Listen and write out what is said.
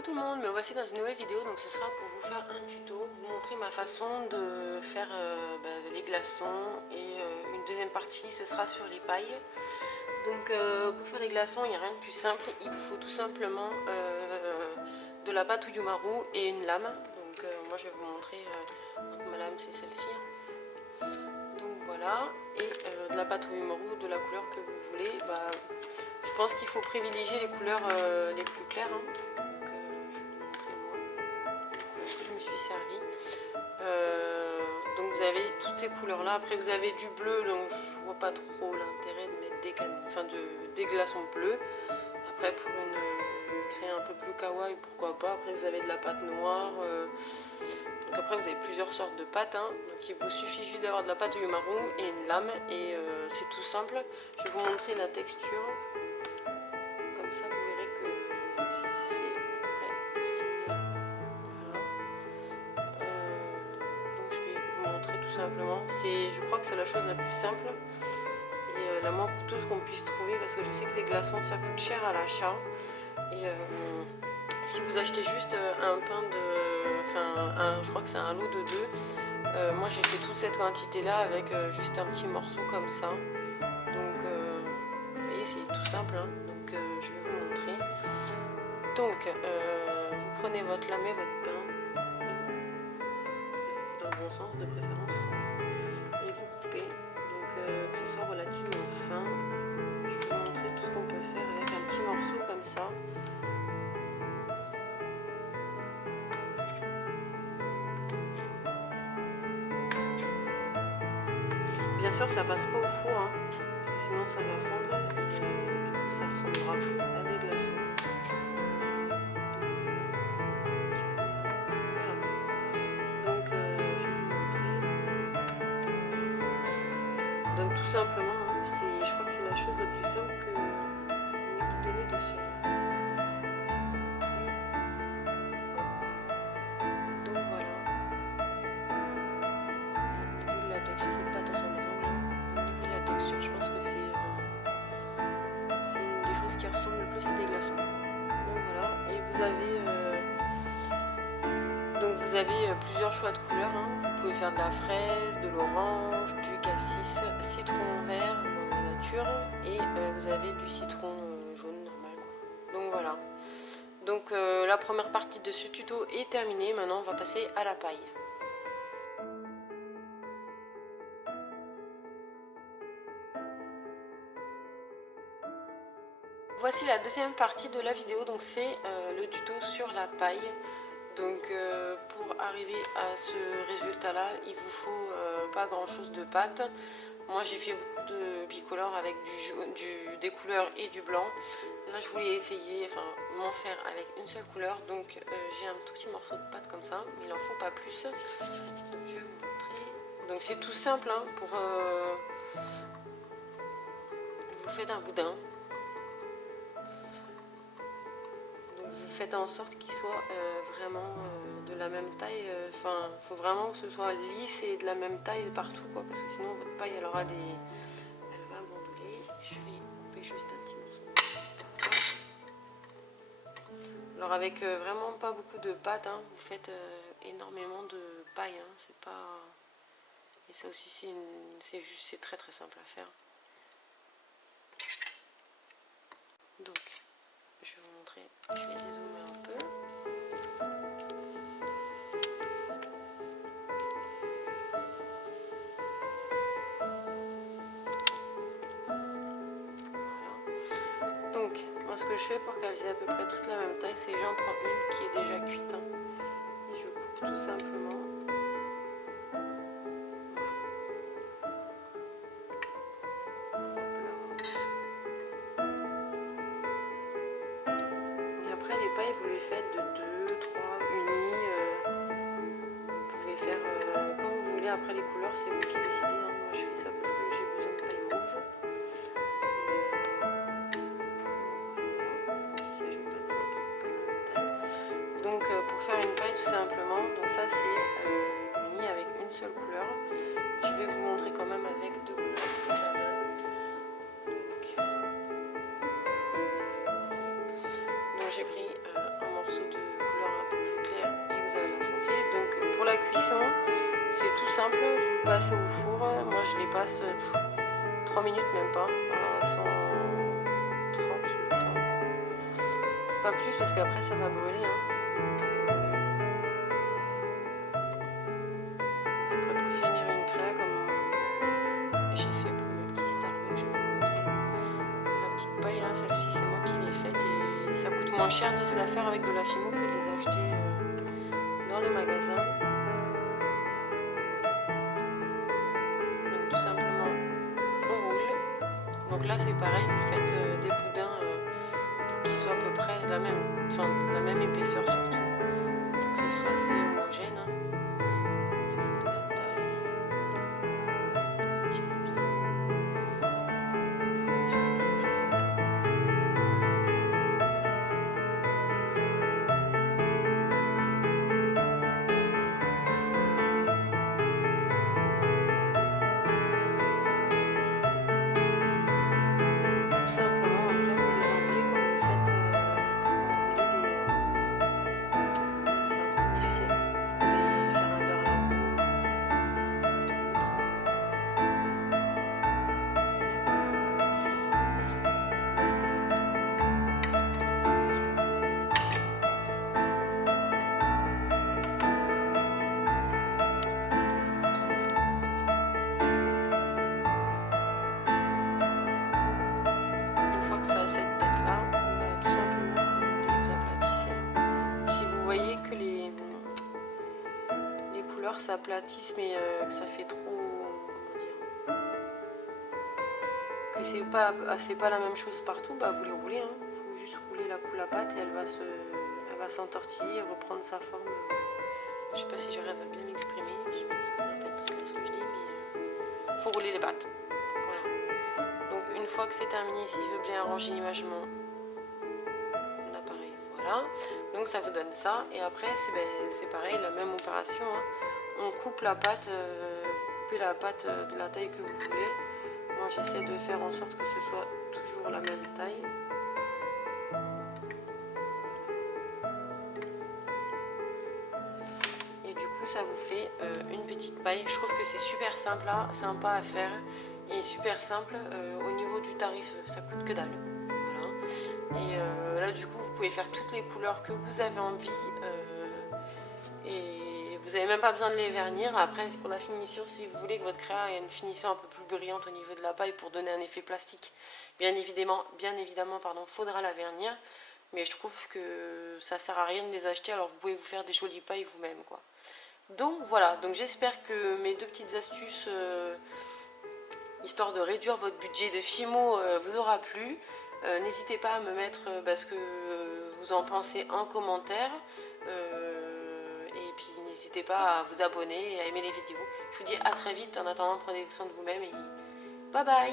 Coucou tout le monde, me voici dans une nouvelle vidéo. Donc ce sera pour vous faire un tuto, vous montrer ma façon de faire les glaçons. Et une deuxième partie ce sera sur les pailles. Donc pour faire les glaçons, il n'y a rien de plus simple. Il vous faut tout simplement de la pâte Uyumaru et une lame. Donc moi je vais vous montrer, donc ma lame c'est celle-ci. Donc voilà, et de la pâte Uyumaru de la couleur que vous voulez. Je pense qu'il faut privilégier les couleurs les plus claires. Que je me suis servi. Donc vous avez toutes ces couleurs là. Après vous avez du bleu, donc je vois pas trop l'intérêt de mettre des glaçons bleus. Après pour créer un peu plus kawaii, pourquoi pas. Après vous avez de la pâte noire. Donc après vous avez plusieurs sortes de pâtes. Donc il vous suffit juste d'avoir de la pâte Uyumaru et une lame. Et c'est tout simple. Je vais vous montrer la texture. Comme ça vous verrez que c'est à peu près similaire. Simplement, je crois que c'est la chose la plus simple et la moins coûteuse qu'on puisse trouver, parce que je sais que les glaçons ça coûte cher à l'achat. Et si vous achetez juste un pain je crois que c'est un lot de deux. Moi j'ai fait toute cette quantité là avec juste un petit morceau comme ça. Donc vous voyez, c'est tout simple. Donc je vais vous montrer. Donc vous prenez votre lame et votre pain dans le bon sens de préférence. Que ce soit relativement fin. Je vais vous montrer tout ce qu'on peut faire avec un petit morceau comme ça. Bien sûr ça passe pas au four, parce que sinon ça va fondre et du coup ça ressemblera plus à des glaçons. Voilà. Donc je vais vous montrer. Donc tout simplement, je crois que c'est la chose la plus simple que vous m'était donné de faire. Donc voilà. Et au niveau de la texture, faites pas attention à mes ongles. Au niveau de la texture, je pense que c'est une des choses qui ressemble le plus à des glaçons. Donc voilà. Et vous avez plusieurs choix de couleurs. Vous pouvez faire de la fraise, de l'orange, du cassis, citron vert dans la nature, et vous avez du citron jaune normal, quoi. Donc voilà. Donc la première partie de ce tuto est terminée. Maintenant on va passer à la paille. Voici la deuxième partie de la vidéo. Donc c'est le tuto sur la paille. Donc pour arriver à ce résultat là, il vous faut pas grand chose de pâte. Moi j'ai fait beaucoup de bicolore avec des couleurs et du blanc. Là je voulais essayer, m'en faire avec une seule couleur. Donc j'ai un tout petit morceau de pâte comme ça, mais il en faut pas plus. Donc je vais vous montrer. Donc c'est tout simple, vous faites un boudin. Vous faites en sorte qu'il soit vraiment de la même taille. Il faut vraiment que ce soit lisse et de la même taille partout, quoi, parce que sinon votre paille elle va bandouler. Je vais couper juste un petit morceau. Alors avec vraiment pas beaucoup de pâte, vous faites énormément de paille. C'est pas. Et ça aussi c'est très très simple à faire. Donc je vais vous montrer, je vais dézoomer un peu. Voilà. Donc, moi ce que je fais pour qu'elles aient à peu près toute la même taille, c'est que j'en prends une qui est déjà cuite. Et je coupe tout simplement. Les pailles, vous les faites de 2, 3 unis. Vous pouvez faire comme vous voulez. Après les couleurs, c'est vous qui décidez. Moi je fais ça parce que j'ai besoin de paille mauve. Donc pour faire une paille tout simplement, donc ça c'est uni avec une seule couleur. Je vais vous montrer quand même avec deux couleurs ce que ça donne. Donc j'ai pris un morceau de simple, vous le passez au four. Moi je les passe 3 minutes même pas, à 130 il me semble. Pas plus parce qu'après ça va brûler. Après pour finir une crème comme j'ai fait pour le petit Starbucks, je vais vous montrer. La petite paille là, celle-ci c'est moi qui l'ai faite et ça coûte moins cher de se la faire avec de la fimo que de les acheter dans les magasins. Donc tout simplement on roule. Donc là c'est pareil, vous faites des boudins pour qu'ils soient à peu près de la même épaisseur surtout. Il faut que ce soit assez homogène. Au niveau de la taille, tire bien. Je vais faire la même chose avec tout simplement après vous les enroulez comme vous faites pour enrouler les sucettes, les faire un garland. Une fois que ça a cette tête là, tout simplement vous aplatissez. Si vous voyez que les couleurs s'aplatissent mais que ça fait trop, comment dire, que c'est pas la même chose partout, bah vous les roulez. Il faut juste rouler la pâte et elle va s'entortiller et reprendre sa forme. Je sais pas si j'arrive à bien m'exprimer, je pense que ça va pas être très clair ce que je dis, mais faut rouler les pâtes. Voilà. Donc une fois que c'est terminé, s'il veut bien arranger l'image mon appareil, voilà. Donc ça vous donne ça et après c'est pareil, la même opération. On coupe la pâte, vous coupez la pâte de la taille que vous voulez. Moi j'essaie de faire en sorte que ce soit toujours la même taille. Et du coup ça vous fait une petite paille. Je trouve que c'est super sympa à faire et super simple. Au niveau du tarif, ça coûte que dalle. Voilà. Et là du coup vous pouvez faire toutes les couleurs que vous avez envie. Et vous n'avez même pas besoin de les vernir. Après pour la finition, si vous voulez que votre créa ait une finition un peu plus brillante au niveau de la paille pour donner un effet plastique, bien évidemment faudra la vernir. Mais je trouve que ça sert à rien de les acheter, alors vous pouvez vous faire des jolies pailles vous-même quoi. Donc voilà, donc j'espère que mes deux petites astuces histoire de réduire votre budget de Fimo vous aura plu. N'hésitez pas à me mettre ce que vous en pensez en commentaire. Et puis n'hésitez pas à vous abonner et à aimer les vidéos. Je vous dis à très vite. En attendant, prenez soin de vous-même et bye bye.